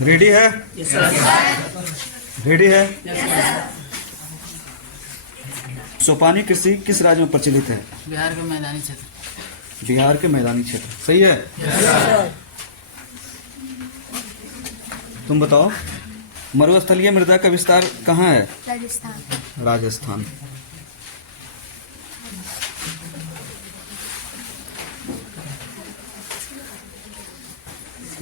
Ready है? Ready है? सोपानी कृषि किस राज्य में प्रचलित है? बिहार के मैदानी क्षेत्र। बिहार के मैदानी क्षेत्र। सही है। तुम बताओ, मरुस्थलीय मृदा का विस्तार कहाँ है? राजस्थान। राजस्थान।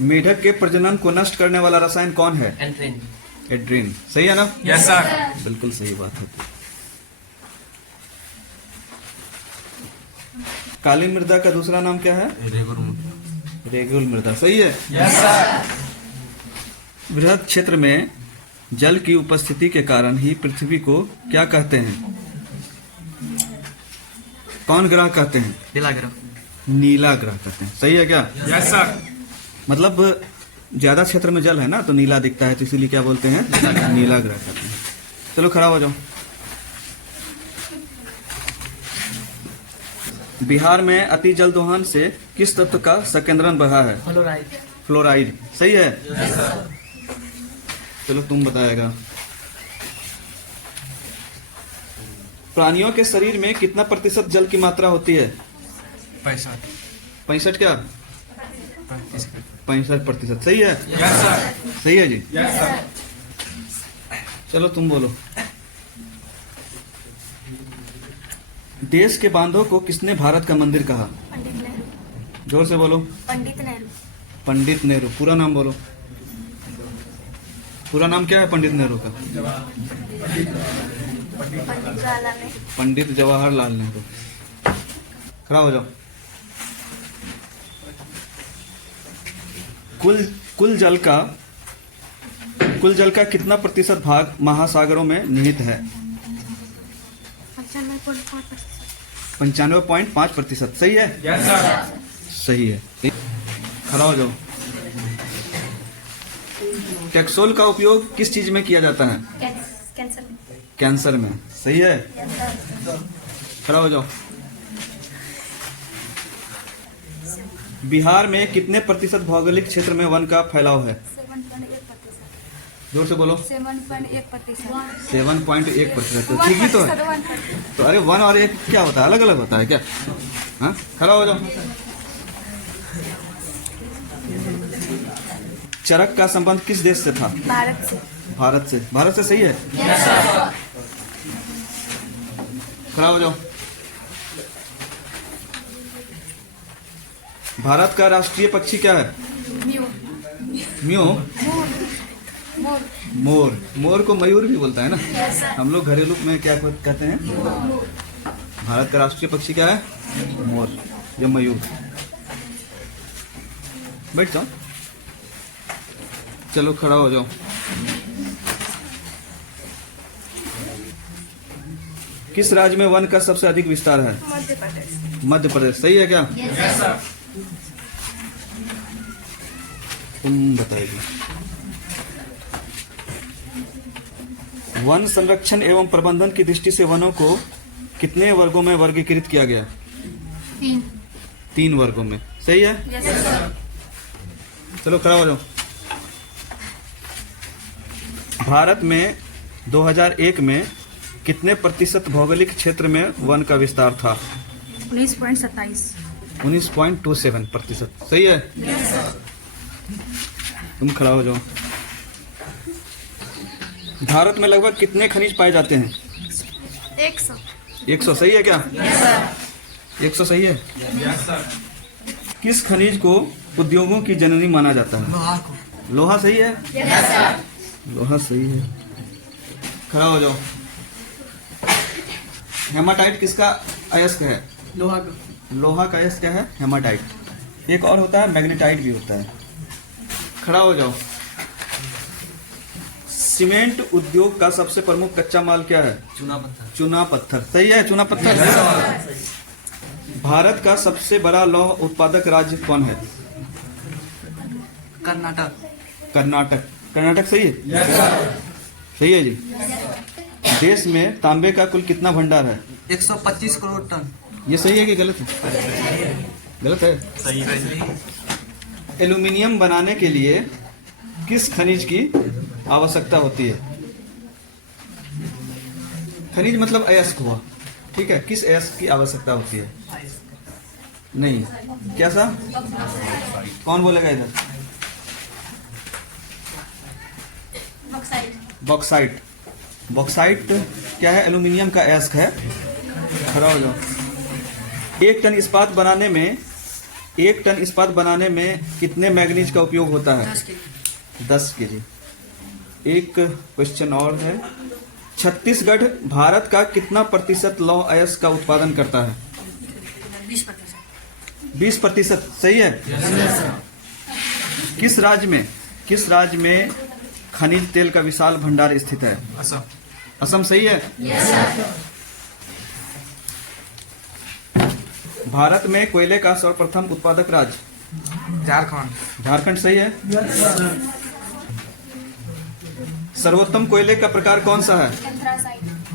मेढक के प्रजनन को नष्ट करने वाला रसायन कौन है? एंट्रेन। एड्रीन। सही है ना? Yes sir. बिल्कुल सही बात है। काली मृदा का दूसरा नाम क्या है? रेगुल मृदा। सही है। Yes sir. बृहद क्षेत्र में जल की उपस्थिति के कारण ही पृथ्वी को क्या कहते हैं? कौन ग्रह कहते हैं? नीला ग्रह। नीला ग्रह कहते हैं। सही है क्या? Yes sir. मतलब ज्यादा क्षेत्र में जल है ना, तो नीला दिखता है, तो इसीलिए क्या बोलते हैं? नीला ग्रह कहते हैं। चलो खड़ा हो जाओ। बिहार में अति जल दोहन से किस तत्व का संकेंद्रण बढ़ा है? फ्लोराइड। फ्लोराइड। सही है। चलो तुम बताएगा। प्राणियों के शरीर में कितना प्रतिशत जल की मात्रा होती है? 65 क्या? 65%। सही है। Yes sir. सही है जी। Yes sir. चलो तुम बोलो। देश के बांधों को किसने भारत का मंदिर कहा? पंडित नेहरू। जोर से बोलो। पंडित नेहरू। पंडित नेहरू। पूरा नाम बोलो। पूरा नाम क्या है पंडित नेहरू का? पंडित जवाहरलाल नेहरू। खड़ा हो जाओ। कुल जल का कितना प्रतिशत भाग महासागरों में निहित है? 95.5%। सही है। Yes sir. सही है। खड़ा हो जाओ। टैक्सोल का उपयोग किस चीज में किया जाता है? कैंसर में। कैंसर में। सही है। खड़ा हो जाओ। बिहार में कितने प्रतिशत भौगोलिक क्षेत्र में वन का फैलाव है? 7.1%। जोर से बोलो। 7.1%। 7.1%। तो ठीक ही तो है। तो अरे 1 और 1 क्या होता है? अलग अलग होता है क्या? हाँ, खड़ा हो जाओ। चरक का संबंध किस देश से था? भारत से। भारत से। भारत से। सही है। खड़ा हो जाओ। भारत का राष्ट्रीय पक्षी क्या है? म्यू। म्यू। मोर। मोर। मोर को मयूर भी बोलता है ना। हम लोग घरेलू में क्या कहते हैं? भारत का राष्ट्रीय पक्षी क्या है? मोर या मयूर। बैठ जाओ। चलो खड़ा हो जाओ। किस राज्य में वन का सबसे अधिक विस्तार है? मध्य प्रदेश। मध्य प्रदेश। सही है क्या? Yes sir. तुम बताइए। वन संरक्षण एवं प्रबंधन की दृष्टि से वनों को कितने वर्गों में वर्गीकृत किया गया? 3 वर्गों में। सही है। चलो खड़ा हो जाओ। भारत में 2001 में कितने प्रतिशत भौगोलिक क्षेत्र में वन का विस्तार था? 19.27। 19.27%। सही है। तुम खड़ा हो जाओ। भारत में लगभग कितने खनिज पाए जाते हैं? 100। 100। सही है क्या? 100 सही है। Yes sir. किस खनिज को उद्योगों की जननी माना जाता है? लोहा को। लोहा। सही है। लोहा सही है। खड़ा हो जाओ। हेमाटाइट किसका अयस्क है? लोहा को। लोहा का अयस्क क्या है? हेमाटाइट। एक और होता है मैग्नेटाइट भी होता है। खड़ा हो जाओ। सीमेंट उद्योग का सबसे प्रमुख कच्चा माल क्या है? चूना पत्थर। चूना पत्थर। सही है। चूना पत्थर। भारत का सबसे बड़ा लौह उत्पादक राज्य कौन है? कर्नाटक। कर्नाटक। कर्नाटक। सही है। Yes sir. सही है जी। देश में तांबे का कुल कितना भंडार है? 125 करोड़ टन। ये सही है कि गलत है? गलत है। सही है। एल्यूमिनियम बनाने के लिए किस खनिज की आवश्यकता होती है? खनिज मतलब अयस्क हुआ, ठीक है। किस अयस्क की आवश्यकता होती है? नहीं, क्या सा? कौन बोलेगा इधर? बॉक्साइट। बॉक्साइट क्या है? एल्यूमिनियम का अयस्क है। खड़ा हो जाओ। एक टन इस्पात बनाने में कितने मैग्नीज का उपयोग होता है? 10 केजी। एक क्वेश्चन और है, छत्तीसगढ़ भारत का कितना प्रतिशत लौह अयस्क का उत्पादन करता है? 20%। सही है। किस राज्य में खनिज तेल का विशाल भंडार स्थित है? असम। असम। सही है। भारत में कोयले का सर्वप्रथम उत्पादक राज्य? झारखंड। झारखंड। सही है। सर्वोत्तम कोयले का प्रकार कौन सा है?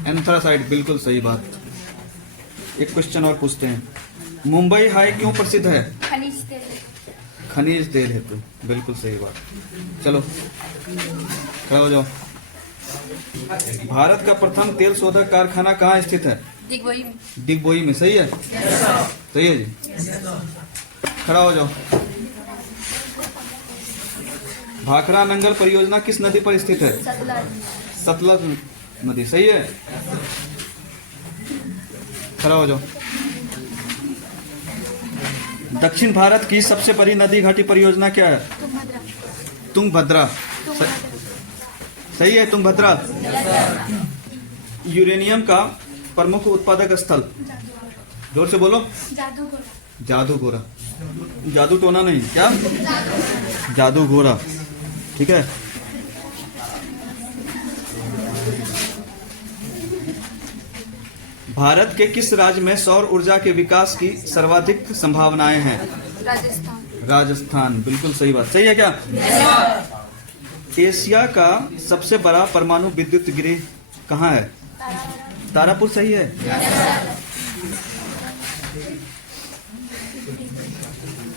एंथ्रासाइट। बिल्कुल सही बात। एक क्वेश्चन और पूछते हैं, मुंबई हाई क्यों प्रसिद्ध है? खनिज तेल। खनिज तेल हेतु। बिल्कुल सही बात। चलो खड़े हो जाओ। भारत का प्रथम तेल शोधक कारखाना कहाँ स्थित है? दिग्बोई में। दिग्बोई में। सही है। सही है जी। खड़ा हो जाओ। भाखड़ा नंगल परियोजना किस नदी पर स्थित है? सतलज नदी। सही है। खड़ा हो जाओ। दक्षिण भारत की सबसे बड़ी नदी घाटी परियोजना क्या है? तुंगभद्रा। सही है। तुंगभद्रा। यूरेनियम का प्रमुख उत्पादक स्थल? जोर से बोलो। जादूगोरा। जादू टोना नहीं, क्या? जादूगोरा। ठीक है। भारत के किस राज्य में सौर ऊर्जा के विकास की सर्वाधिक संभावनाएं हैं? राजस्थान। बिल्कुल सही बात। सही है क्या? एशिया का सबसे बड़ा परमाणु विद्युत गृह कहाँ है? तारापुर। सही है।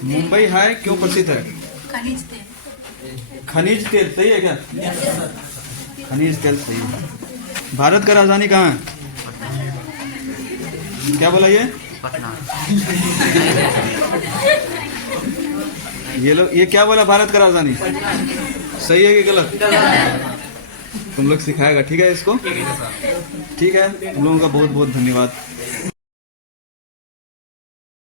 मुंबई हाई क्यों प्रसिद्ध है? खनिज तेल। खनिज तेल। सही है क्या? खनिज तेल सही है। भारत का राजधानी कहाँ है? क्या बोला ये? पटना। ये क्या बोला? भारत का राजधानी। सही है कि गलत? तुम लोग सिखाएगा, ठीक है इसको? ठीक है। तुम लोगों का बहुत बहुत धन्यवाद।